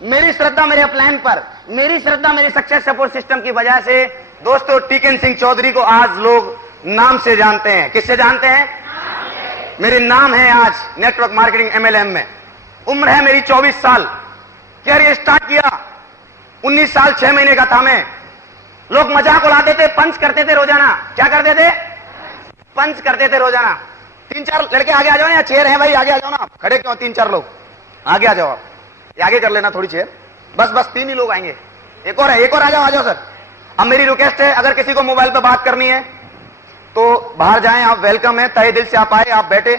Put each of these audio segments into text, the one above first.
मेरी श्रद्धा मेरे प्लान पर, मेरी श्रद्धा मेरी सक्सेस सपोर्ट सिस्टम की वजह से दोस्तों टीकन सिंह चौधरी को आज लोग नाम से जानते हैं। किससे जानते हैं? मेरे नाम है आज नेटवर्क मार्केटिंग MLM में। उम्र है मेरी 24 साल। कैरियर स्टार्ट किया 19 साल 6 महीने का था मैं। लोग मजाक उड़ाते थे, पंच करते थे रोजाना। क्या करते थे? पंच करते थे रोजाना। 3-4 लड़के आगे आ जाओ ना, चेयर है भाई, आगे आ जाओ ना। खड़े क्यों? 3-4 लोग आगे आ जाओ। आप आगे कर लेना थोड़ी चेयर, बस 3 ही लोग आएंगे। एक और है, एक और आ जाओ सर। अब मेरी रिक्वेस्ट है, अगर किसी को मोबाइल पे बात करनी है तो बाहर जाएं, आप वेलकम है, तहे दिल से आप आए, आप बैठे,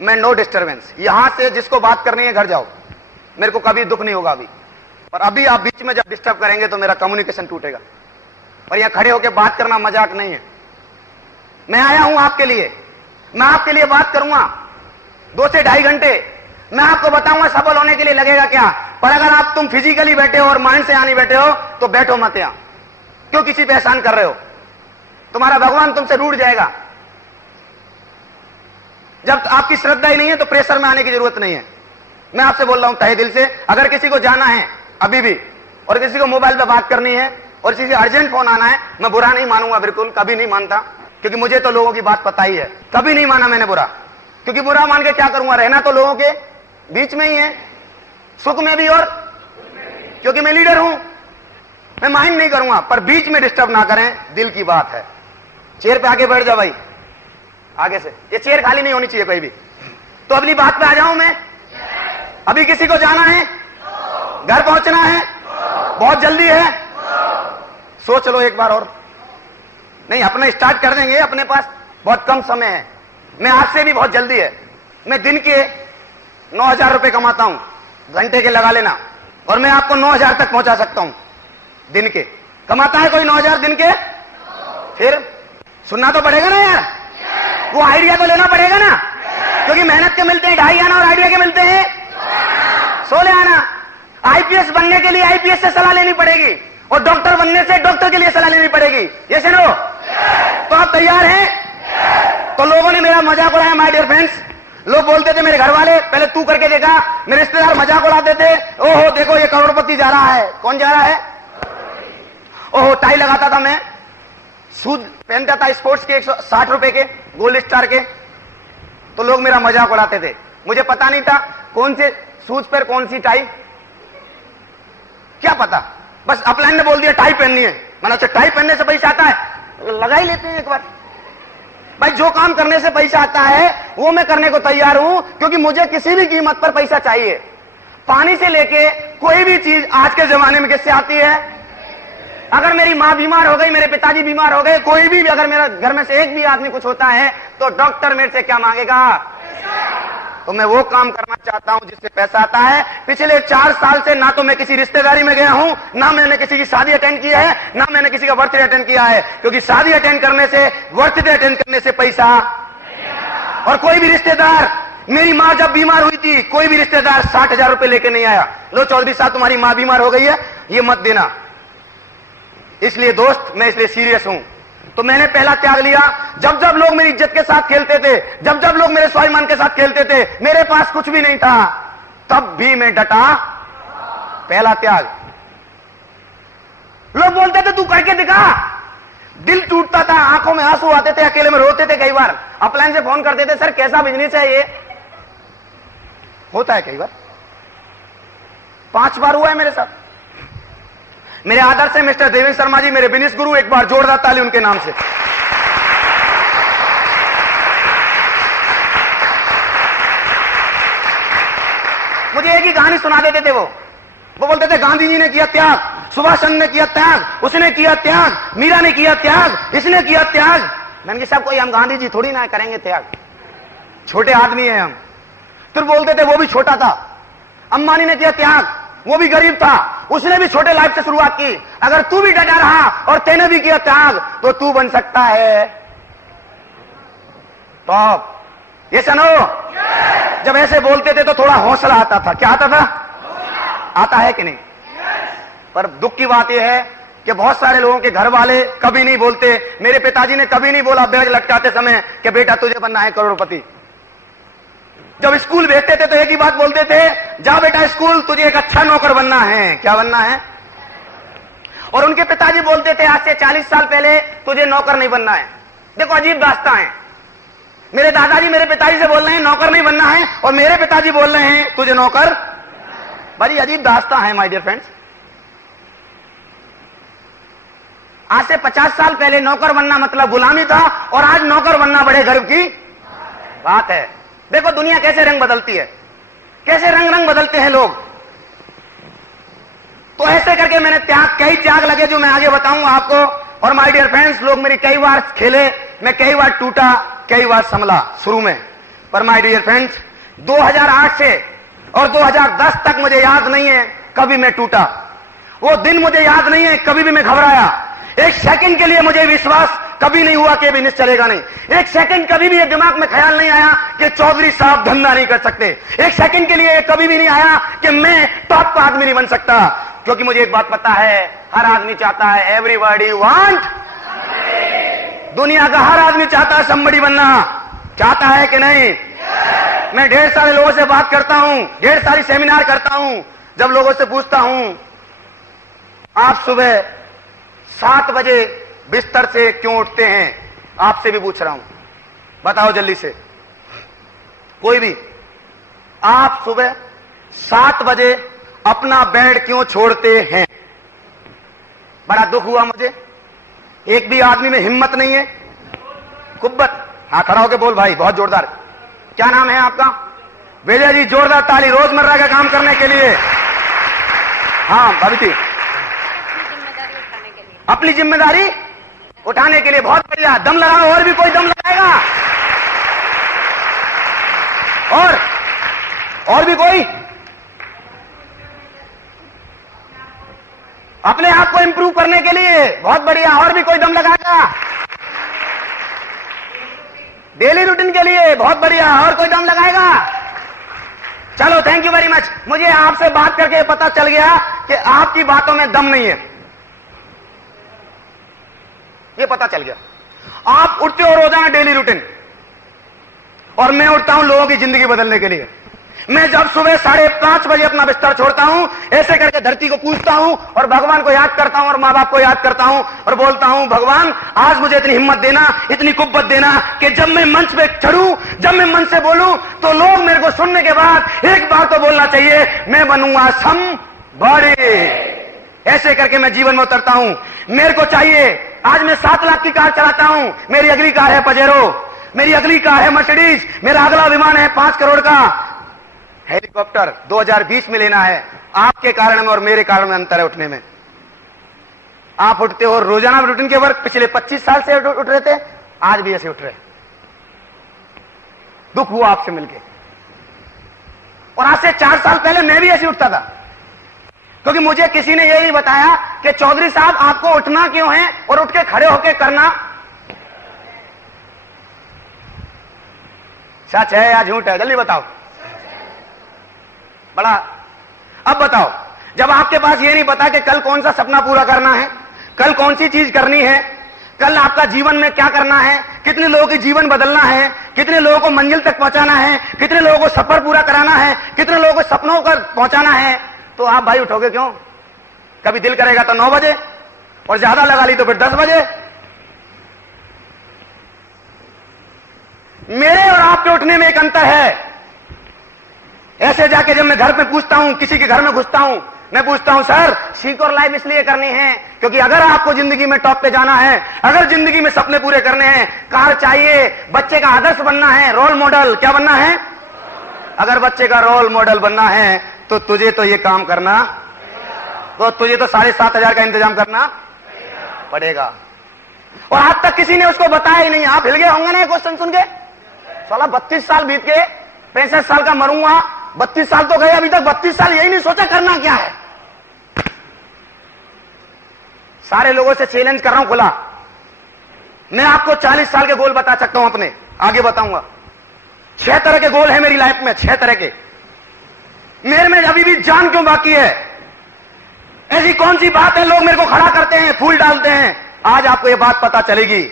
मैं नो डिस्टरबेंस। यहां से जिसको बात करनी है घर जाओ, मेरे को कभी दुख नहीं होगा अभी। पर अभी आप बीच में जब डिस्टर्ब करेंगे तो मेरा कम्युनिकेशन टूटेगा। और यहां खड़े होकर बात करना मजाक नहीं है। मैं आया हूं आपके लिए, मैं आपके लिए बात करूंगा 2 से 2.5 घंटे। मैं आपको बताऊंगा सफल होने के लिए लगेगा क्या। पर अगर आप तुम फिजिकली बैठे हो और माइंड से आने बैठे हो तो बैठो मत। यहां क्यों किसी पे एहसान कर रहे हो? तुम्हारा भगवान तुमसे रूठ जाएगा। जब आपकी श्रद्धा ही नहीं है तो प्रेशर में आने की जरूरत नहीं है। मैं आपसे बोल रहा हूं तहे दिल से, अगर किसी को जाना है अभी भी और किसी को मोबाइल पे बात करनी है और किसी का अर्जेंट फोन आना है, मैं बुरा नहीं मानूंगा, बिल्कुल कभी नहीं मानता, क्योंकि मुझे तो लोगों की बात पता ही है। कभी नहीं माना मैंने बुरा, क्योंकि बुरा मान के क्या करूंगा? रहना तो लोगों के बीच में ही है, सुख में भी और क्योंकि मैं लीडर हूं। मैं माइंड नहीं करूंगा, पर बीच में डिस्टर्ब ना करें, दिल की बात है। चेयर पे आगे बैठ जाओ भाई, आगे से। ये चेयर खाली नहीं होनी चाहिए कोई भी। तो अपनी बात पे आ जाऊं मैं। अभी किसी को जाना है, घर पहुंचना है, बहुत जल्दी है, सोच लो एक बार और। नहीं, अपना स्टार्ट कर देंगे, अपने पास बहुत कम समय है। मैं आपसे भी बहुत जल्दी है। मैं दिन के 9,000 रुपए कमाता हूं, घंटे के लगा लेना, और मैं आपको 9,000 तक पहुंचा सकता हूं दिन के। कमाता है कोई 9,000 दिन के? फिर सुनना तो पड़ेगा ना यार, वो आइडिया तो लेना पड़ेगा ना, क्योंकि मेहनत के मिलते हैं 2.5 आना और आइडिया के मिलते हैं 16 आना। IPS बनने के लिए IPS से सलाह लेनी पड़ेगी और डॉक्टर बनने से डॉक्टर के लिए सलाह लेनी पड़ेगी। ये सुनो, तो आप तैयार हैं? तो लोगों ने मेरा मजाक उड़ाया माय डियर फ्रेंड्स। लोग बोलते थे, मेरे घर वाले, पहले तू करके देखा, मेरे रिश्तेदार मजाक उड़ाते थे, ओहो देखो ये करोड़पति जा रहा है। कौन जा रहा है? ओहो, टाई लगाता था मैं, शूज पहनता था स्पोर्ट्स के 160 रुपए के, गोल्ड स्टार के। तो लोग मेरा मजाक उड़ाते थे। मुझे पता नहीं था कौन से शूज पर कौन सी टाई, क्या पता, बस अपलाइन ने बोल दिया टाई पहननी है। मैंने अच्छा टाई पहनने से पैसा आता है, लगा ही लेते हैं एक बार। भाई जो काम करने से पैसा आता है वो मैं करने को तैयार हूं, क्योंकि मुझे किसी भी कीमत पर पैसा चाहिए। पानी से लेके कोई भी चीज आज के जमाने में किससे आती है? अगर मेरी माँ बीमार हो गई, मेरे पिताजी बीमार हो गए, कोई भी अगर मेरा घर में से एक भी आदमी कुछ होता है तो डॉक्टर मेरे से क्या मांगेगा? तो मैं वो काम करना चाहता हूं जिससे पैसा आता है। पिछले 4 साल से ना तो मैं किसी रिश्तेदारी में गया हूं, ना मैंने किसी की शादी अटेंड किया है, ना मैंने किसी का बर्थडे अटेंड किया है, क्योंकि शादी अटेंड करने से, बर्थडे अटेंड करने से पैसा। और कोई भी रिश्तेदार, मेरी माँ जब बीमार हुई थी, कोई भी रिश्तेदार 60,000 रुपए लेके नहीं आया, लो चौधरी साहब तुम्हारी माँ बीमार हो गई है, ये मत देना। इसलिए दोस्त, मैं इसलिए सीरियस हूं। तो मैंने पहला त्याग लिया। जब जब लोग मेरी इज्जत के साथ खेलते थे, जब जब लोग मेरे स्वाभिमान के साथ खेलते थे, मेरे पास कुछ भी नहीं था, तब भी मैं डटा। पहला त्याग। लोग बोलते थे तू करके दिखा, दिल टूटता था, आंखों में आंसू आते थे, अकेले में रोते थे। कई बार अपलाइन से फोन करते थे, सर कैसा बिजनेस है ये? होता है कई बार, 5 बार हुआ है मेरे साथ। मेरे आदर्श है मिस्टर देवेंद्र शर्मा जी, मेरे बिजनेस गुरु, एक बार जोरदार ताली उनके नाम से। मुझे एक ही कहानी सुना देते थे। वो बोलते थे गांधी जी ने किया त्याग, सुभाष चंद्र ने किया त्याग, उसने किया त्याग, मीरा ने किया त्याग, इसने किया त्याग। मैंने कहा सब कोई, हम गांधी जी थोड़ी ना करेंगे त्याग, छोटे आदमी हैं हम। फिर बोलते थे वो भी छोटा था। अंबानी ने किया त्याग, वो भी गरीब था, उसने भी छोटे लाइफ से शुरुआत की। अगर तू भी डटा रहा और तेने भी किया त्याग तो तू बन सकता है टॉप। ये सुनो, जब ऐसे बोलते थे तो थोड़ा हौसला आता था। क्या आता था? आता है कि नहीं? पर दुख की बात यह है कि बहुत सारे लोगों के घर वाले कभी नहीं बोलते। मेरे पिताजी ने कभी नहीं बोला बैग लटकाते समय कि बेटा तुझे बनना है करोड़पति। जब स्कूल भेजते थे तो एक ही बात बोलते थे, जा बेटा स्कूल, तुझे एक अच्छा नौकर बनना है। क्या बनना है? और उनके पिताजी बोलते थे आज से 40 साल पहले, तुझे नौकर नहीं बनना है। देखो अजीब दास्तां है। मेरे दादाजी मेरे पिताजी से बोल रहे हैं नौकर नहीं बनना है, और मेरे पिताजी बोल रहे हैं तुझे नौकर। बड़ी अजीब दास्तां है माय डियर फ्रेंड्स। आज से 50 साल पहले नौकर बनना मतलब गुलामी था, और आज नौकर बनना बड़े गर्व की बात है। देखो दुनिया कैसे रंग बदलती है, कैसे रंग रंग बदलते हैं लोग। तो ऐसे करके मैंने कई त्याग लगे जो मैं आगे बताऊंगा आपको। और माय डियर फ्रेंड्स, लोग मेरी कई बार खेले, मैं कई बार टूटा, कई बार संभला शुरू में। पर माय डियर फ्रेंड्स, 2008 से और 2010 तक मुझे याद नहीं है कभी मैं टूटा। वो दिन मुझे याद नहीं है कभी भी मैं घबराया। एक सेकंड के लिए मुझे विश्वास कभी नहीं हुआ कि बिजनेस चलेगा नहीं। एक सेकंड कभी भी ये दिमाग में ख्याल नहीं आया कि चौधरी साहब धंधा नहीं कर सकते। एक सेकंड के लिए कभी भी नहीं आया कि मैं टॉप का आदमी नहीं बन सकता। क्योंकि मुझे एक बात पता है, हर आदमी चाहता है, एवरीबॉडी वांट, दुनिया का हर आदमी चाहता है somebody बनना। चाहता है कि नहीं? मैं ढेर सारे लोगों से बात करता हूं, ढेर सारी सेमिनार करता हूं। जब लोगों से पूछता हूं आप सुबह 7 बजे बिस्तर से क्यों उठते हैं, आपसे भी पूछ रहा हूं, बताओ जल्दी से। कोई भी, आप सुबह 7 बजे अपना बेड क्यों छोड़ते हैं? बड़ा दुख हुआ मुझे, एक भी आदमी में हिम्मत नहीं है। कुब्बत, हाँ खड़ा होके बोल भाई, बहुत जोरदार। क्या नाम है आपका? विजय जी, जोरदार ताली रोजमर्रा का काम करने के लिए। हाँ भाभी थी, अपनी जिम्मेदारी उठाने के लिए, बहुत बढ़िया। दम लगाओ, और भी कोई दम लगाएगा? और भी कोई? अपने आप को इंप्रूव करने के लिए, बहुत बढ़िया। और भी कोई दम लगाएगा? डेली रूटीन के लिए, बहुत बढ़िया। और कोई दम लगाएगा? चलो, थैंक यू वेरी मच। मुझे आपसे बात करके पता चल गया कि आपकी बातों में दम नहीं है, ये पता चल गया। आप उठते हो रोजाना डेली रूटीन, और मैं उठता हूं लोगों की जिंदगी बदलने के लिए। मैं जब सुबह 5:30 बजे अपना बिस्तर छोड़ता हूं, ऐसे करके धरती को पूछता हूं और भगवान को याद करता हूं और मां बाप को याद करता हूं और बोलता हूं भगवान आज मुझे इतनी हिम्मत देना, इतनी कुव्वत देना कि जब मैं मंच पे चढ़ूं, जब मैं मंच से बोलूं तो लोग मेरे को सुनने के बाद एक बार तो बोलना चाहिए, मैं बनूंगा समबॉडी। ऐसे करके मैं जीवन में उतरता हूं। मेरे को चाहिए, आज मैं 7 लाख की कार चलाता हूं, मेरी अगली कार है पजेरो, मेरी अगली कार है मर्सिडीज, मेरा अगला विमान है 5 करोड़ का हेलीकॉप्टर 2020 में लेना है। आपके कारण में और मेरे कारण में अंतर है उठने में। आप उठते हो रोजाना रूटीन के वर्क, पिछले 25 साल से उठ रहे थे, आज भी ऐसे उठ रहे। दुख हुआ आपसे मिलके। और आज से 4 साल पहले मैं भी ऐसे उठता था, क्योंकि मुझे किसी ने ये नहीं बताया कि चौधरी साहब आपको उठना क्यों है और उठ के खड़े होके करना सच है या झूठ है, जल्दी बताओ। बड़ा, अब बताओ, जब आपके पास ये नहीं पता कि कल कौन सा सपना पूरा करना है, कल कौन सी चीज करनी है, कल आपका जीवन में क्या करना है, कितने लोगों की जीवन बदलना है, कितने लोगों को मंजिल तक पहुंचाना है, कितने लोगों को सफर पूरा कराना है, कितने लोगों को सपनों पर पहुंचाना है, तो आप भाई उठोगे क्यों? कभी दिल करेगा तो 9 बजे, और ज्यादा लगा ली तो फिर 10 बजे। मेरे और आपके उठने में एक अंतर है। ऐसे जाके जब मैं घर पे पूछता हूं, किसी के घर में घुसता हूं, मैं पूछता हूं सर सिक्योर लाइफ इसलिए करनी है क्योंकि अगर आपको जिंदगी में टॉप पे जाना है, अगर जिंदगी में सपने पूरे करने हैं, कार चाहिए, बच्चे का आदर्श बनना है, रोल मॉडल, क्या बनना है? अगर बच्चे का रोल मॉडल बनना है तो तुझे तो ये काम करना, तो तुझे तो 7,500 का इंतजाम करना पड़ेगा। और आज तक किसी ने उसको बताया ही नहीं। आप हिल गए होंगे ना क्वेश्चन सुन के, साला 32 साल बीत गए, 65 साल का मरूंगा, 32 साल तो गए, अभी तक 32 साल यही नहीं सोचा करना क्या है। सारे लोगों से चैलेंज कर रहा हूं खुला। मैं आपको 40 साल के गोल बता सकता हूं अपने, आगे बताऊंगा। 6 तरह के गोल है मेरी लाइफ में, 6 तरह के। मेरे में अभी भी जान क्यों बाकी है? ऐसी कौन सी बात है लोग मेरे को खड़ा करते हैं, फूल डालते हैं? आज आपको यह बात पता चलेगी,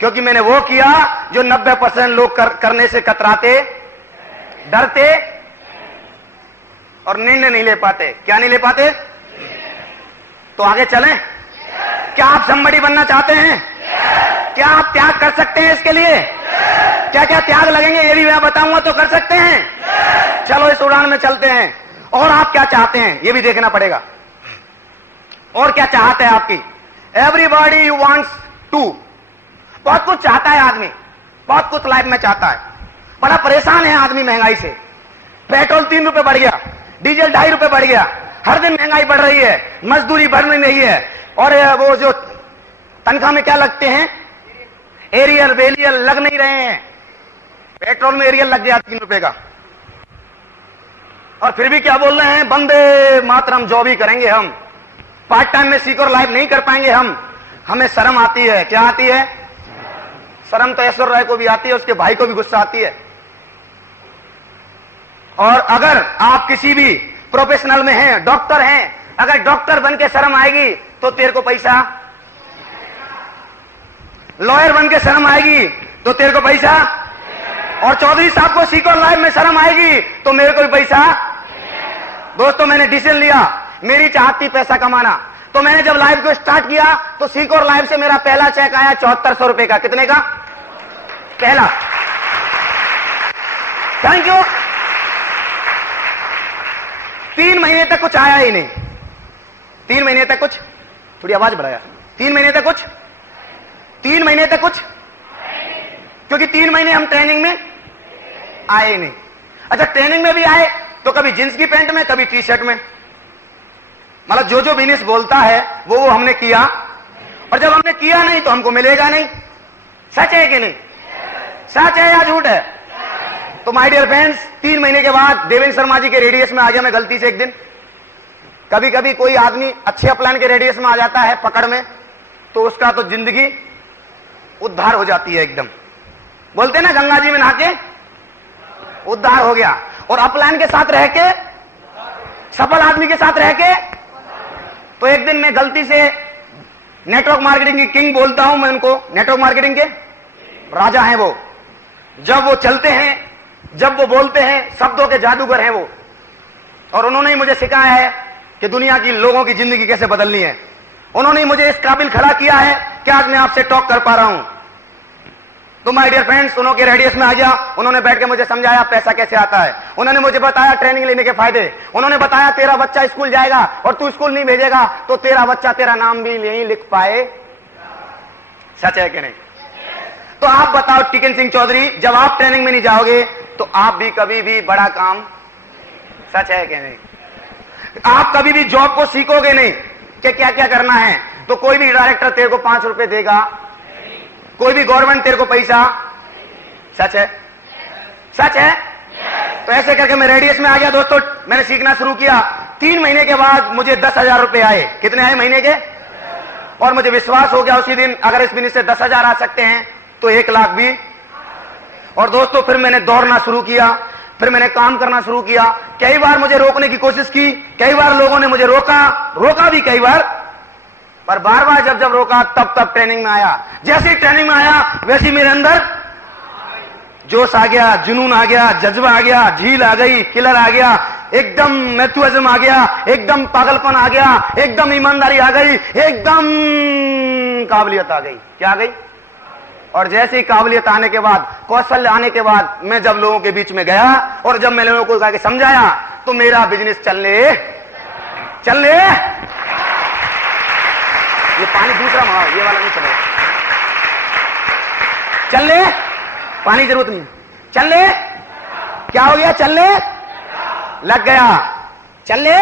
क्योंकि मैंने वो किया जो 90% लोग करने से कतराते, डरते। और निर्णय नहीं ले पाते। क्या नहीं ले पाते? तो आगे चलें? क्या आप somebody बनना चाहते हैं? क्या आप त्याग कर सकते हैं इसके लिए? क्या क्या त्याग लगेंगे ये भी मैं बताऊंगा, तो कर सकते हैं? चलो इस उड़ान में चलते हैं। और आप क्या चाहते हैं ये भी देखना पड़ेगा। और क्या चाहते हैं आपकी? एवरीबॉडी यू वांट्स टू, बहुत कुछ चाहता है आदमी, बहुत कुछ लाइफ में चाहता है। बड़ा परेशान है आदमी महंगाई से। पेट्रोल 3 रुपए बढ़ गया, डीजल 2.5 रुपए बढ़ गया, हर दिन महंगाई बढ़ रही है, मजदूरी बढ़ नहीं है, और वो जो तनख्वाह में क्या लगते हैं, एरियल वेलियल लग नहीं रहे हैं। पेट्रोल में एरियल लग गया 3 रुपए का, और फिर भी क्या बोल रहे हैं, वंदे मातरम जॉब ही करेंगे हम, पार्ट टाइम में सिक्योर लाइफ नहीं कर पाएंगे हम। हमें शर्म आती है। क्या आती है? शर्म तो ऐश्वर्य राय को भी आती है, उसके भाई को भी गुस्सा आती है। और अगर आप किसी भी प्रोफेशनल में हैं, डॉक्टर हैं, अगर डॉक्टर बन के शर्म आएगी तो तेरे को पैसा, लॉयर बन के शर्म आएगी तो तेरे को पैसा, और चौधरी साहब को सिक्योर लाइफ में शर्म आएगी तो मेरे को भी पैसा। दोस्तों मैंने डिसीजन लिया, मेरी चाहत थी पैसा कमाना, तो मैंने जब लाइफ को स्टार्ट किया तो सिक्योर लाइफ से मेरा पहला चेक आया 7400 रुपए का। कितने का? पहला। Thank you. 3 महीने तक कुछ आया ही नहीं। 3 महीने तक कुछ, थोड़ी आवाज बढ़ाया, 3 महीने तक कुछ, 3 महीने तक कुछ, क्योंकि 3 महीने हम ट्रेनिंग में आए ही नहीं। अच्छा, ट्रेनिंग में भी आए तो कभी जींस की पैंट में, कभी टी शर्ट में, मतलब जो जो बिजनेस बोलता है वो हमने किया, और जब हमने किया नहीं तो हमको मिलेगा नहीं। सच है कि नहीं? सच है या झूठ है? तो माय डियर फ्रेंड्स, 3 महीने के बाद देवेंद्र शर्मा जी के रेडियस में आ गया मैं गलती से एक दिन। कभी कभी कोई आदमी अच्छे अपलाइन के रेडियस में आ जाता है पकड़ में, तो उसका तो जिंदगी उद्धार हो जाती है एकदम। बोलते ना गंगा जी में नहा के उद्धार हो गया। और अपलाइन के साथ रह के, सफल आदमी के साथ रह के, तो एक दिन मैं गलती से नेटवर्क मार्केटिंग की किंग बोलता हूं मैं उनको, नेटवर्क मार्केटिंग के राजा हैं वो। जब वो चलते हैं, जब वो बोलते हैं, शब्दों के जादूगर हैं वो, और उन्होंने ही मुझे सिखाया है कि दुनिया की लोगों की जिंदगी कैसे बदलनी है। उन्होंने ही मुझे इस काबिल खड़ा किया है कि आज मैं आपसे टॉक कर पा रहा हूं। तो माय डियर फ्रेंड्स, उन्होंने रेडियस में आ गया, उन्होंने बैठ के मुझे समझाया पैसा कैसे आता है, उन्होंने मुझे बताया ट्रेनिंग लेने के फायदे, उन्होंने बताया तेरा बच्चा स्कूल जाएगा और तू स्कूल नहीं भेजेगा तो तेरा बच्चा तेरा नाम भी नहीं लिख पाए। सच है कि नहीं? तो आप बताओ टिकन सिंह चौधरी, जब आप ट्रेनिंग में नहीं जाओगे तो आप भी कभी भी बड़ा काम, सच है कि नहीं? आप कभी भी जॉब को सीखोगे नहीं कि क्या क्या करना है, तो कोई भी डायरेक्टर तेरे को 5 रुपए देगा, कोई भी गवर्नमेंट तेरे को पैसा। सच है? सच है? तो ऐसे करके मैं रेडियस में आ गया दोस्तों, मैंने सीखना शुरू किया। 3 महीने के बाद मुझे 10,000 रुपए आए। कितने आए महीने के? और मुझे विश्वास हो गया उसी दिन, अगर इस बिजनेस से 10,000 आ सकते हैं तो 1 लाख भी। और दोस्तों फिर मैंने दौड़ना शुरू किया, फिर मैंने काम करना शुरू किया। कई बार मुझे रोकने की कोशिश की, कई बार लोगों ने मुझे रोका भी कई बार, पर बार बार जब जब रोका तब ट्रेनिंग में आया। जैसे ही ट्रेनिंग में आया वैसे ही मेरे अंदर जोश आ गया, जुनून आ गया, जज्बा आ गया, झील आ गई, किलर आ गया, एकदम मैथुइज्म आ गया, एकदम पागलपन आ गया, एकदम ईमानदारी आ गई, एकदम काबिलियत आ गई। क्या आ गई? और जैसे ही काबिलियत आने के बाद, कौशल आने के बाद, मैं जब लोगों के बीच में गया और जब मैं लोगों को जाके समझाया तो मेरा बिजनेस चलने। ये पानी दूसरा मंगाओ, ये वाला नहीं चलेगा। चलने, पानी जरूरत नहीं। चलने, क्या हो गया? चलने लग गया, चलने,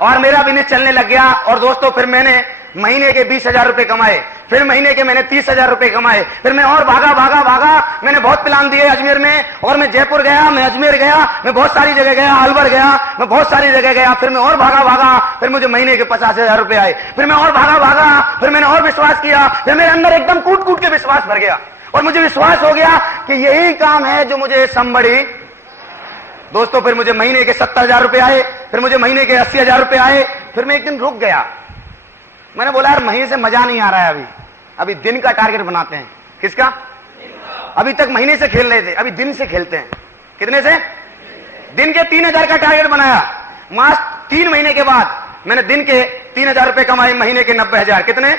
और मेरा बिजनेस चलने लग गया। और दोस्तों फिर मैंने महीने के 20,000 रुपए कमाए, फिर महीने के मैंने 30,000 रुपए कमाए, फिर मैं और भागा। मैंने बहुत प्लान दिए अजमेर में, और मैं जयपुर गया, मैं अजमेर गया, मैं बहुत सारी जगह गया, अलवर गया, मैं बहुत सारी जगह गया। फिर मैं और भागा, फिर मुझे महीने के 50,000 रुपए आए। फिर मैं और भागा, फिर मैंने और विश्वास किया, फिर मेरे अंदर एकदम कूट के विश्वास भर गया, और मुझे विश्वास हो गया कि यही काम है जो मुझे somebody। दोस्तों फिर मुझे महीने के 70,000 रुपए आए, फिर मुझे महीने के 80,000 रुपए आए। फिर मैं एक दिन रुक गया, मैंने बोला यार महीने से मजा नहीं आ रहा है, अभी दिन का टारगेट बनाते हैं। किसका? अभी तक महीने से खेल रहे थे, अभी दिन से खेलते हैं। कितने से? दिन के 3000 का टारगेट बनाया। मात्र 3 महीने के बाद मैंने दिन के 3000 रुपए कमाए, महीने के 90,000। कितने?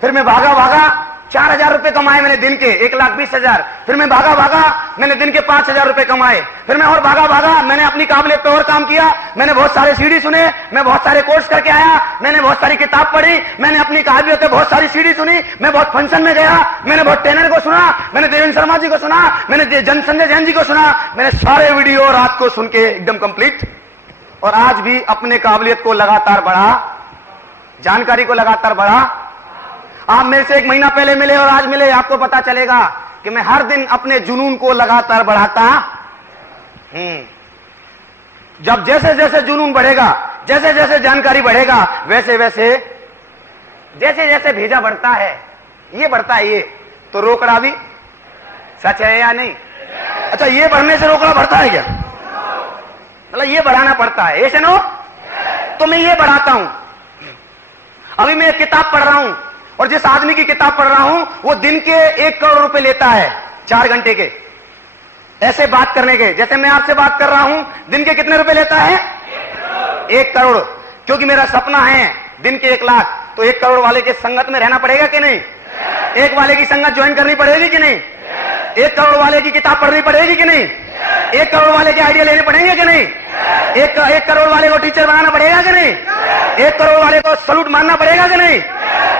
फिर मैं भागा 4000 रुपए कमाए मैंने दिन के, 1,20,000। फिर मैं भागा मैंने दिन के 5000 रुपए कमाए। फिर मैं और भागा मैंने अपनी काबिलियत पे और काम किया। मैंने बहुत सारे सीडी सुने, मैं बहुत सारे कोर्स करके आया, मैंने बहुत सारी किताब पढ़ी, मैंने अपनी काबिलियत पे बहुत सारी सीडी सुनी, मैं बहुत फंक्शन में गया, मैंने बहुत ट्रेनर को सुना, मैंने देवेंद्र शर्मा जी को सुना, मैंने संजय जैन जी को सुना, मैंने सारे वीडियो रात को सुन के एकदम कंप्लीट। और आज भी अपने काबिलियत को लगातार बढ़ा, जानकारी को लगातार बढ़ा। आप मेरे से 1 महीना पहले मिले और आज मिले, आपको पता चलेगा कि मैं हर दिन अपने जुनून को लगातार बढ़ाता। जब जैसे जैसे जुनून बढ़ेगा, जैसे जैसे जानकारी बढ़ेगा, वैसे वैसे जैसे जैसे भेजा बढ़ता है, ये बढ़ता है ये, तो रोकड़ा भी सच है या नहीं? अच्छा, ये बढ़ने से रोकड़ा बढ़ता है क्या? मतलब ये बढ़ाना पड़ता है, ऐसे नो? तो मैं ये बढ़ाता हूं। अभी मैं एक किताब पढ़ रहा हूं, और जिस आदमी की किताब पढ़ रहा हूं वो दिन के 1 करोड़ रुपए लेता है, 4 घंटे के ऐसे बात करने के। जैसे मैं आपसे बात कर रहा हूं, दिन के कितने रुपए लेता है? 1 करोड़। क्योंकि मेरा सपना है दिन के 1 लाख, तो 1 करोड़ वाले के संगत में रहना पड़ेगा कि नहीं? 1 वाले की संगत ज्वाइन करनी पड़ेगी कि नहीं? 1 करोड़ वाले की किताब पढ़नी पड़ेगी कि नहीं? 1 करोड़ वाले के आइडिया लेने पड़ेंगे कि नहीं? 1 करोड़ वाले को टीचर बनाना पड़ेगा कि नहीं? 1 करोड़ वाले को सलूट मारना पड़ेगा कि नहीं?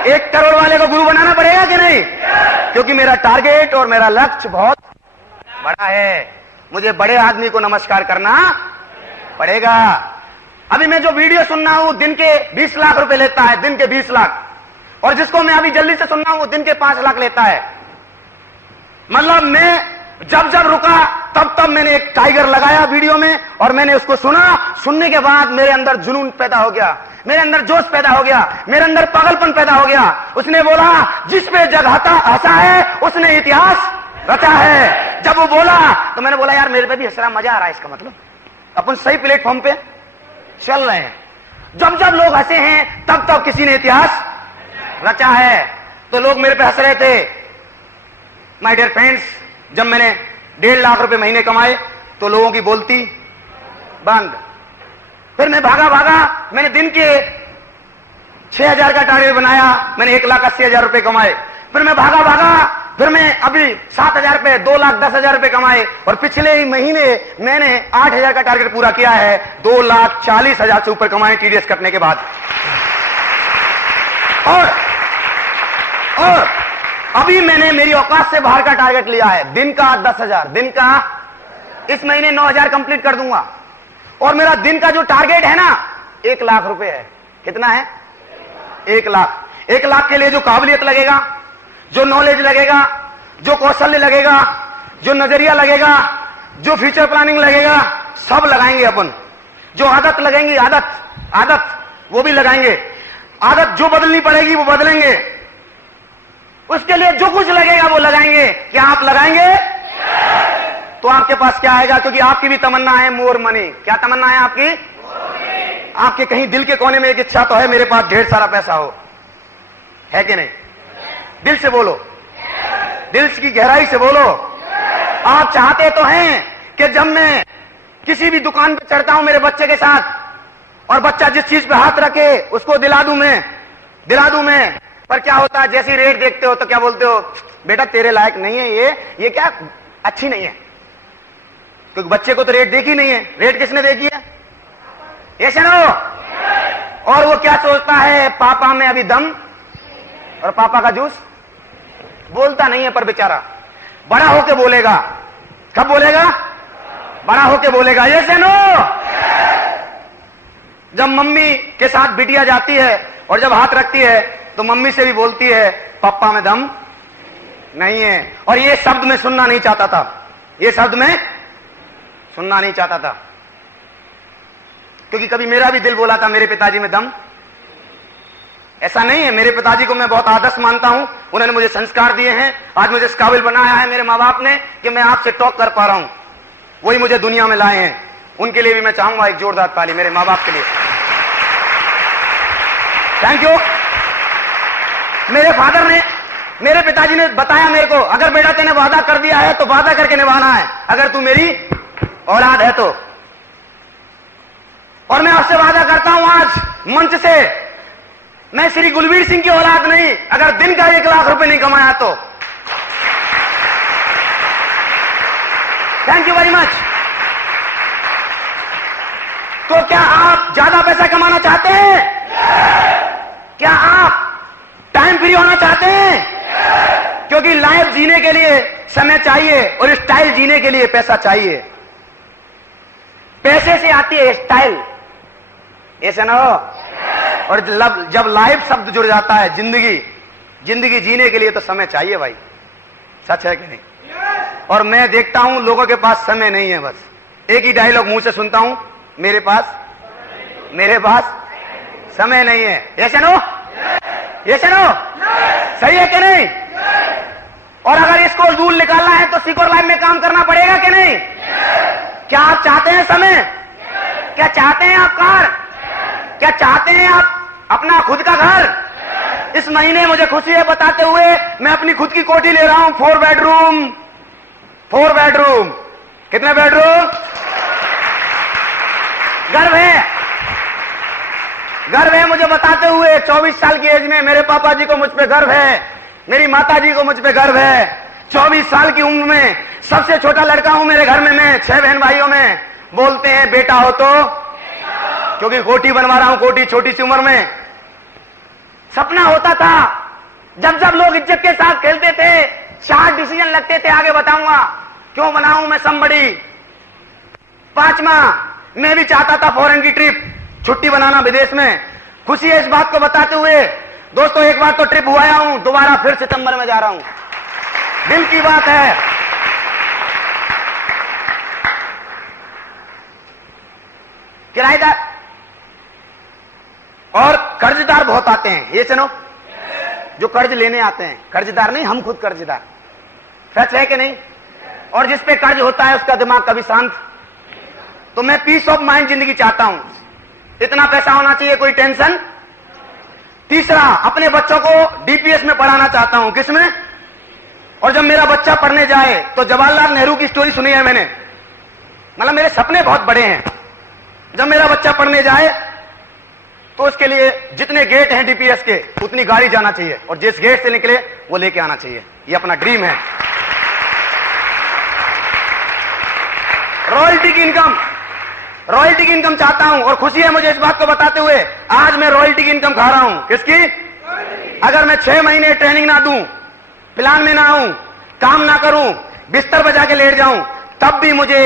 1 करोड़ वाले को गुरु बनाना पड़ेगा कि नहीं? क्योंकि मेरा टारगेट और मेरा लक्ष्य बहुत बड़ा है, मुझे बड़े आदमी को नमस्कार करना पड़ेगा। अभी मैं जो वीडियो सुन रहा हूं, दिन के 20 लाख रुपए लेता है, दिन के 20 लाख। और जिसको मैं अभी जल्दी से सुन रहा हूं, वो दिन के 5 लाख लेता है। मतलब मैं जब जब रुका तब तब मैंने एक टाइगर लगाया वीडियो में, और मैंने उसको सुना। सुनने के बाद मेरे अंदर जुनून पैदा हो गया, मेरे अंदर जोश पैदा हो गया, मेरे अंदर पागलपन पैदा हो गया। उसने बोला, जिस पे जगहाता हंसा है उसने इतिहास रचा है। जब वो बोला तो मैंने बोला, यार मेरे पे भी हंस रहा, मजा आ रहा है। इसका मतलब अपन सही प्लेटफॉर्म पे चल रहे हैं। जब जब लोग हंसे हैं तब तब किसी ने इतिहास रचा है। तो लोग मेरे पे हंस रहे थे। माय डियर फ्रेंड्स, जब मैंने 1.5 लाख रुपए महीने कमाए तो लोगों की बोलती बंद। फिर मैं भागा मैंने दिन के 6,000 का टारगेट बनाया, मैंने 1,80,000 रुपए कमाए। फिर मैं भागा फिर मैं अभी 7,000 रुपए, 2,10,000 रुपए कमाए। और पिछले ही महीने मैंने 8,000 का टारगेट पूरा किया है, 2,40,000 से ऊपर कमाए टीडीएस कटने के बाद। और अभी मैंने मेरी औकात से बाहर का टारगेट लिया है, दिन का 10,000, दिन का। इस महीने 9,000 कंप्लीट कर दूंगा। और मेरा दिन का जो टारगेट है ना, 1 लाख रुपए है। कितना है? 1 लाख। 1 लाख के लिए जो काबिलियत लगेगा, जो नॉलेज लगेगा, जो कौशल्य लगेगा, जो नजरिया लगेगा, जो फ्यूचर प्लानिंग लगेगा, सब लगाएंगे अपन। जो आदत लगेंगी, आदत वो भी लगाएंगे। आदत जो बदलनी पड़ेगी वो बदलेंगे। उसके लिए जो कुछ लगेगा वो लगाएंगे। क्या आप लगाएंगे? तो आपके पास क्या आएगा? क्योंकि आपकी भी तमन्ना है मोर मनी। क्या तमन्ना है आपकी? आपके कहीं दिल के कोने में एक इच्छा तो है, मेरे पास ढेर सारा पैसा हो, है कि नहीं? दिल से बोलो, दिल की गहराई से बोलो। आप चाहते तो हैं कि जब मैं किसी भी दुकान पे चढ़ता हूं मेरे बच्चे के साथ, और बच्चा जिस चीज पे हाथ रखे उसको दिला दूं मैं। पर क्या होता है, जैसी रेट देखते हो तो क्या बोलते हो, बेटा तेरे लायक नहीं है ये क्या अच्छी नहीं है। क्योंकि बच्चे को तो रेट देखी नहीं है। रेट किसने देखी है? ये सुनो। और वो क्या सोचता है, पापा में अभी दम, और पापा का जूस। बोलता नहीं है पर बेचारा बड़ा होके बोलेगा। कब बोलेगा? बड़ा होके बोलेगा। ये सुनो। जब मम्मी के साथ बिटिया जाती है और जब हाथ रखती है तो मम्मी से भी बोलती है, पापा में दम नहीं है। और ये शब्द मैं सुनना नहीं चाहता था, ये शब्द मैं सुनना नहीं चाहता था। क्योंकि कभी मेरा भी दिल बोला था, मेरे पिताजी में दम। ऐसा नहीं है, मेरे पिताजी को मैं बहुत आदर्श मानता हूं। उन्होंने मुझे संस्कार दिए हैं, आज मुझे इस काबिल बनाया है मेरे माँ बाप ने कि मैं आपसे टॉक कर पा रहा हूं। वही मुझे दुनिया में लाए हैं। उनके लिए भी मैं चाहूंगा एक जोरदार ताली, मेरे माँ बाप के लिए। Thank you. मेरे पिताजी ने बताया मेरे को, अगर बेटा तेने वादा कर दिया है तो वादा करके निभाना है। अगर तू मेरी औलाद है तो। और मैं आपसे वादा करता हूं आज मंच से, मैं श्री गुलबीर सिंह की औलाद नहीं, अगर दिन का 1 लाख रुपए नहीं कमाया तो। Thank you very much. तो क्या आप ज्यादा पैसा कमाना चाहते हैं? क्या आप टाइम फ्री होना चाहते हैं? क्योंकि लाइफ जीने के लिए समय चाहिए और स्टाइल जीने के लिए पैसा चाहिए। पैसे से आती है स्टाइल, ऐसा ना हो। और जब लाइफ शब्द जुड़ जाता है जिंदगी जीने के लिए तो समय चाहिए भाई। सच है कि नहीं? और मैं देखता हूं लोगों के पास समय नहीं है। बस एक ही डायलॉग मुंह से सुनता हूं, मेरे पास समय नहीं है। ऐसे नो सही है कि नहीं? और अगर इसको दूर निकालना है तो सिक्योर लाइफ में काम करना पड़ेगा कि नहीं? क्या आप चाहते हैं समय? क्या चाहते हैं आप कार? क्या चाहते हैं आप अपना खुद का घर? इस महीने मुझे खुशी है बताते हुए, मैं अपनी खुद की कोठी ले रहा हूं, 4 बेडरूम। कितने बेडरूम? गर्व है मुझे बताते हुए। 24 साल की एज में मेरे पापा जी को मुझ पे गर्व है, मेरी माता जी को मुझ पे गर्व है। 24 साल की उम्र में सबसे छोटा लड़का हूं मेरे घर में मैं, 6 बहन भाइयों में। बोलते हैं बेटा हो तो, क्योंकि कोठी बनवा रहा हूं, कोठी छोटी सी उम्र में। सपना होता था जब लोग इज्जत के साथ खेलते थे, 4 डिसीजन लगते थे, आगे बताऊंगा क्यों बनाऊं मैं समबड़ी। 5वां, मैं भी चाहता था फॉरेन की ट्रिप, छुट्टी बनाना विदेश में। खुशी है इस बात को बताते हुए दोस्तों, एक बार तो ट्रिप हुआ हूं, दोबारा फिर सितंबर में जा रहा हूं। दिल की बात है। किराएदार और कर्जदार बहुत आते हैं, ये सुनो, जो कर्ज लेने आते हैं। कर्जदार नहीं, हम खुद कर्जदार। सच है कि नहीं? और जिस पे कर्ज होता है उसका दिमाग कभी शांत। तो मैं पीस ऑफ माइंड जिंदगी चाहता हूं। इतना पैसा होना चाहिए, कोई टेंशन। तीसरा, अपने बच्चों को डीपीएस में पढ़ाना चाहता हूं। किसमें? और जब मेरा बच्चा पढ़ने जाए तो जवाहरलाल नेहरू की स्टोरी सुनी है मैंने, मतलब मेरे सपने बहुत बड़े हैं। जब मेरा बच्चा पढ़ने जाए तो उसके लिए जितने गेट हैं डीपीएस के, उतनी गाड़ी जाना चाहिए, और जिस गेट से निकले वो लेके आना चाहिए। ये अपना ड्रीम है। रॉयल्टी की इनकम चाहता हूं, और खुशी है मुझे इस बात को बताते हुए, आज मैं रॉयल्टी की इनकम खा रहा हूं। किसकी? अगर मैं 6 महीने ट्रेनिंग ना दूं, प्लान में ना आऊं, काम ना करूं, बिस्तर बजा के लेट जाऊं, तब भी मुझे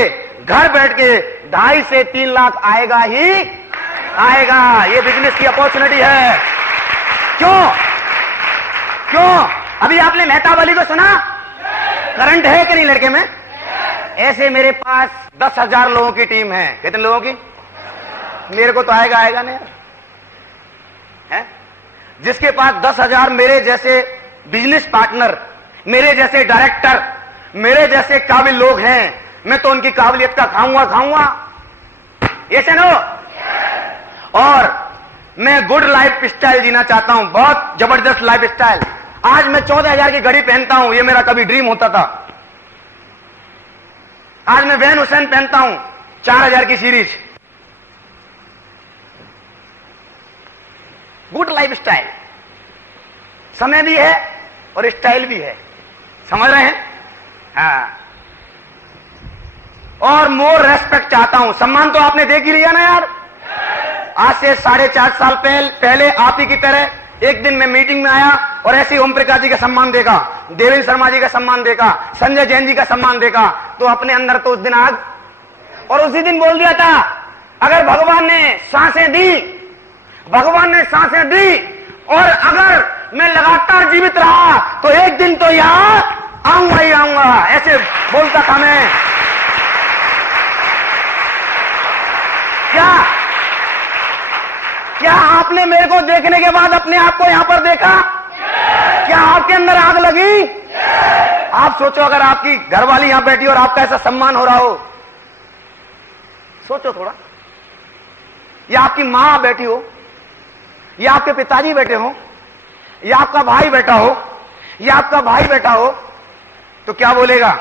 घर बैठ के 2.5 से 3 लाख आएगा ही आएगा। ये बिजनेस की अपॉर्चुनिटी है। क्यों? अभी आपने मेहताब अली को सुना? करंट है कि नहीं लड़के में? ऐसे मेरे पास 10,000 लोगों की टीम है। कितने लोगों की? मेरे को तो आएगा नहीं है? जिसके पास 10,000 मेरे जैसे बिजनेस पार्टनर, मेरे जैसे डायरेक्टर, मेरे जैसे काबिल लोग हैं, मैं तो उनकी काबिलियत का खाऊंगा। ऐसे नो। और मैं गुड लाइफ स्टाइल जीना चाहता हूं, बहुत जबरदस्त लाइफ स्टाइल। आज मैं 14,000 की घड़ी पहनता हूं, ये मेरा कभी ड्रीम होता था। आज मैं वैन हुसैन पहनता हूं, 4,000 की सीरीज। गुड लाइफ स्टाइल, समय भी है और स्टाइल भी है। समझ रहे हैं? हाँ। और मोर रेस्पेक्ट चाहता हूं। सम्मान तो आपने देख ही लिया ना यार। आज से 4.5 साल पहले आप ही की तरह एक दिन मैं मीटिंग में आया और ऐसे ओम प्रकाश जी का सम्मान देखा, देवेंद्र शर्मा जी का सम्मान देखा, संजय जैन जी का सम्मान देखा, तो अपने अंदर तो उस दिन आग। और उसी दिन बोल दिया था, अगर भगवान ने सांसें दी और अगर मैं लगातार जीवित रहा तो एक दिन तो यहां आऊंगा ही आऊंगा। ऐसे बोलता था मैं। क्या आपने मेरे को देखने के बाद अपने आप को यहां पर देखा? क्या आपके अंदर आग लगी? आप सोचो, अगर आपकी घरवाली यहां बैठी और आपका ऐसा सम्मान हो रहा हो, सोचो थोड़ा। या आपकी मां बैठी हो, या आपके पिताजी बैठे हो, या आपका भाई बैठा हो, या आपका भाई बैठा हो, तो क्या बोलेगा?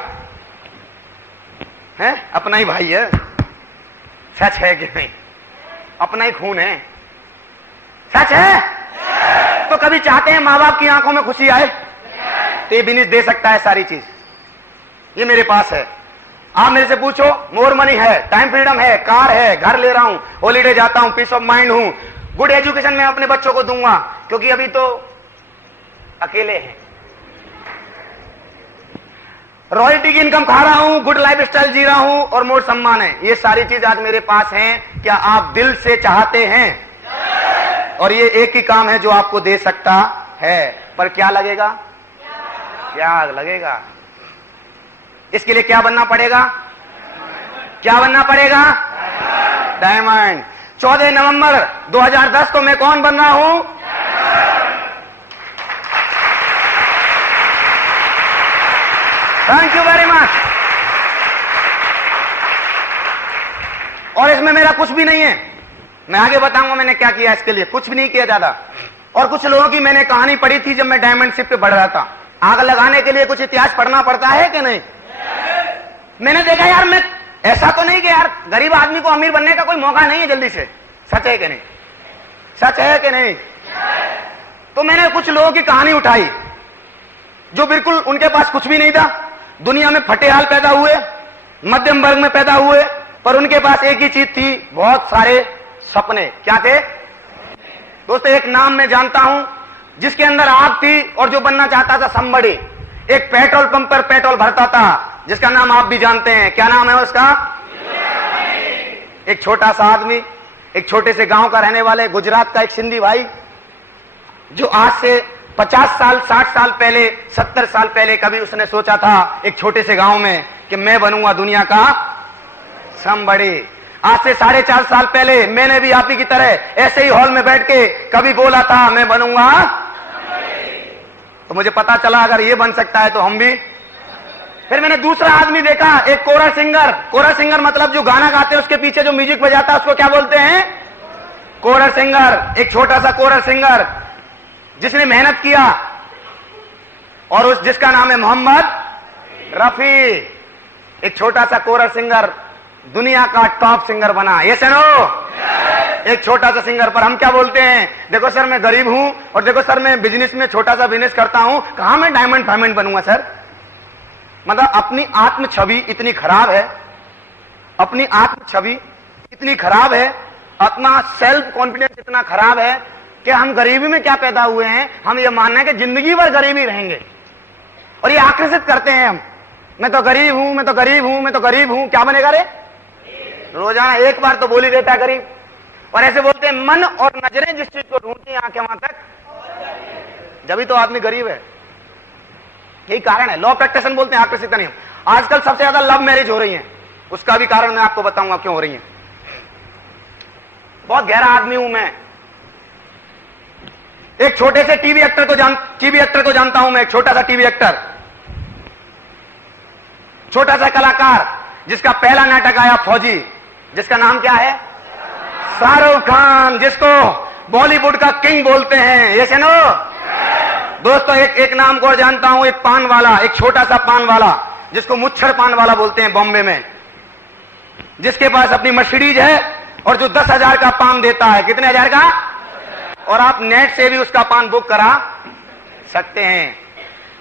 है, अपना ही भाई है। सच है कि नहीं? अपना ही खून है। सच है? तो कभी चाहते हैं माँ बाप की आंखों में खुशी आए? तो ये बिजनेस दे सकता है सारी चीज, ये मेरे पास है। आप मेरे से पूछो, मोर मनी है, टाइम फ्रीडम है, कार है, घर ले रहा हूं, हॉलीडे जाता हूं, पीस ऑफ माइंड हूं, गुड एजुकेशन मैं अपने बच्चों को दूंगा, क्योंकि अभी तो अकेले हैं। रॉयल्टी की इनकम खा रहा हूं, गुड लाइफ स्टाइल जी रहा हूं और मोर सम्मान है। ये सारी चीज आज मेरे पास हैं। क्या आप दिल से चाहते हैं? और ये एक ही काम है जो आपको दे सकता है, पर क्या लगेगा? क्या लगेगा? इसके लिए क्या बनना पड़ेगा? क्या बनना पड़ेगा? डायमंड। 14 नवंबर 2010 को मैं कौन बन रहा हूं? Thank you very much. और इसमें मेरा कुछ भी नहीं है, मैं आगे बताऊंगा मैंने क्या किया इसके लिए। कुछ भी नहीं किया ज्यादा। और कुछ लोगों की मैंने कहानी पढ़ी थी जब मैं डायमंडशिप पे बढ़ रहा था। आग लगाने के लिए कुछ इतिहास पढ़ना पड़ता है कि नहीं? मैंने देखा यार, मैं ऐसा तो नहीं कि यार गरीब आदमी को अमीर बनने का कोई मौका नहीं है जल्दी से। सच है कि नहीं? सच है कि नहीं? तो मैंने कुछ लोगों की कहानी उठाई जो बिल्कुल उनके पास कुछ भी नहीं था, दुनिया में फटे हाल पैदा हुए, मध्यम वर्ग में पैदा हुए, पर उनके पास एक ही चीज थी, बहुत सारे सपने। क्या थे दोस्तों? एक नाम मैं जानता हूं जिसके अंदर आग थी और जो बनना चाहता था somebody। एक पेट्रोल पंप पर पेट्रोल भरता था जिसका नाम आप भी जानते हैं। क्या नाम है उसका? एक छोटा सा आदमी, एक छोटे से गांव का रहने वाले, गुजरात का एक सिंधी भाई, जो आज से 50 साल 60 साल पहले 70 साल पहले कभी उसने सोचा था एक छोटे से गांव में कि मैं बनूंगा दुनिया का somebody। आज से 4.5 साल पहले मैंने भी आप ही की तरह ऐसे ही हॉल में बैठ के कभी बोला था मैं बनूंगा। तो मुझे पता चला अगर ये बन सकता है तो हम भी। फिर मैंने दूसरा आदमी देखा, एक कोरा सिंगर। कोरा सिंगर मतलब जो गाना गाते हैं उसके पीछे जो म्यूजिक बजाता है उसको क्या बोलते हैं? कोरा सिंगर। एक छोटा सा कोरा सिंगर जिसने मेहनत किया और उस जिसका नाम है मोहम्मद रफी। एक छोटा सा कोरा सिंगर दुनिया का टॉप सिंगर बना। ये सुनो, एक छोटा सा सिंगर पर हम क्या बोलते हैं? देखो सर मैं गरीब हूं और देखो सर मैं बिजनेस में छोटा सा बिजनेस करता हूं, कहां मैं डायमंड फायमंड बनूंगा सर? मतलब अपनी आत्म छवि इतनी खराब है, अपनी आत्म छवि इतनी खराब है, अपना सेल्फ कॉन्फिडेंस इतना खराब है कि हम गरीबी में क्या पैदा हुए हैं, हम ये मानना है कि जिंदगी भर गरीबी रहेंगे। और ये आकर्षित करते हैं हम, मैं तो गरीब हूं, मैं तो गरीब हूं, मैं तो गरीब हूं। क्या बनेगा रे? रोजाना एक बार तो बोल ही देता है गरीब। और ऐसे बोलते हैं मन और नजरें जिस चीज को ढूंढती हैं आंखें वहां तक, जब तो आदमी गरीब है। यही कारण है, लॉ प्रैक्टिशन बोलते हैं आकर्षित नहीं। आजकल सबसे ज्यादा लव मैरिज हो रही है, उसका भी कारण मैं आपको बताऊंगा क्यों हो रही है। बहुत गहरा आदमी हूं मैं। एक छोटे से टीवी एक्टर को जानता हूं मैं। एक छोटा सा टीवी एक्टर, छोटा सा कलाकार जिसका पहला नाटक आया फौजी, जिसका नाम क्या है? शाहरुख खान, जिसको बॉलीवुड का किंग बोलते हैं। ये सुनो दोस्तों, एक नाम को जानता हूं, एक पान वाला, एक छोटा सा पान वाला जिसको मुच्छर पान वाला बोलते हैं बॉम्बे में, जिसके पास अपनी मर्सिडीज है और जो 10,000 का पान देता है। कितने हजार का? और आप नेट से भी उसका पान बुक करा सकते हैं।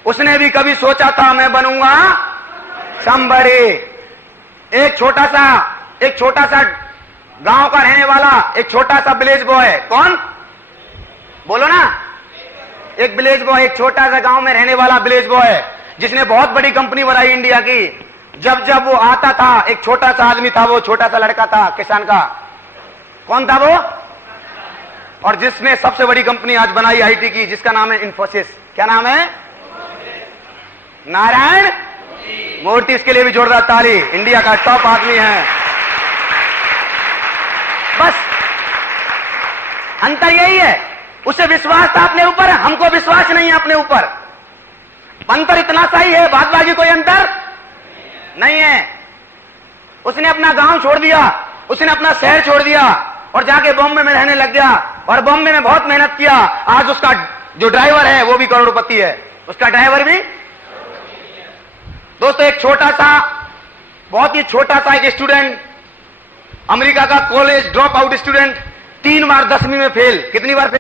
उसने भी कभी सोचा था मैं बनूंगा somebody। एक छोटा सा गांव का रहने वाला, एक छोटा सा विलेज बॉय। कौन? बोलो ना। एक विलेज बॉय, एक छोटा सा गांव में रहने वाला विलेज बॉय जिसने बहुत बड़ी कंपनी बनाई इंडिया की। जब वो आता था, एक छोटा सा आदमी था, वो छोटा सा लड़का था किसान का। कौन था वो? और जिसने सबसे बड़ी कंपनी आज बनाई आईटी की, जिसका नाम है इन्फोसिस। क्या नाम है? नारायण मूर्ति। इसके लिए भी जोरदार ताली। इंडिया का टॉप आदमी है। बस अंतर यही है, उसे विश्वास था अपने ऊपर, हमको विश्वास नहीं है अपने ऊपर। अंतर इतना सा ही है, बाद बाकी कोई अंतर नहीं है। उसने अपना गांव छोड़ दिया, उसने अपना शहर छोड़ दिया और जाके बॉम्बे में रहने लग गया और बॉम्बे में बहुत मेहनत किया। आज उसका जो ड्राइवर है वो भी करोड़पति है, उसका ड्राइवर भी। दोस्तों एक छोटा सा बहुत ही छोटा सा एक स्टूडेंट, अमेरिका का कॉलेज ड्रॉप आउट स्टूडेंट, 3 बार 10वीं में फेल। कितनी बार फेल?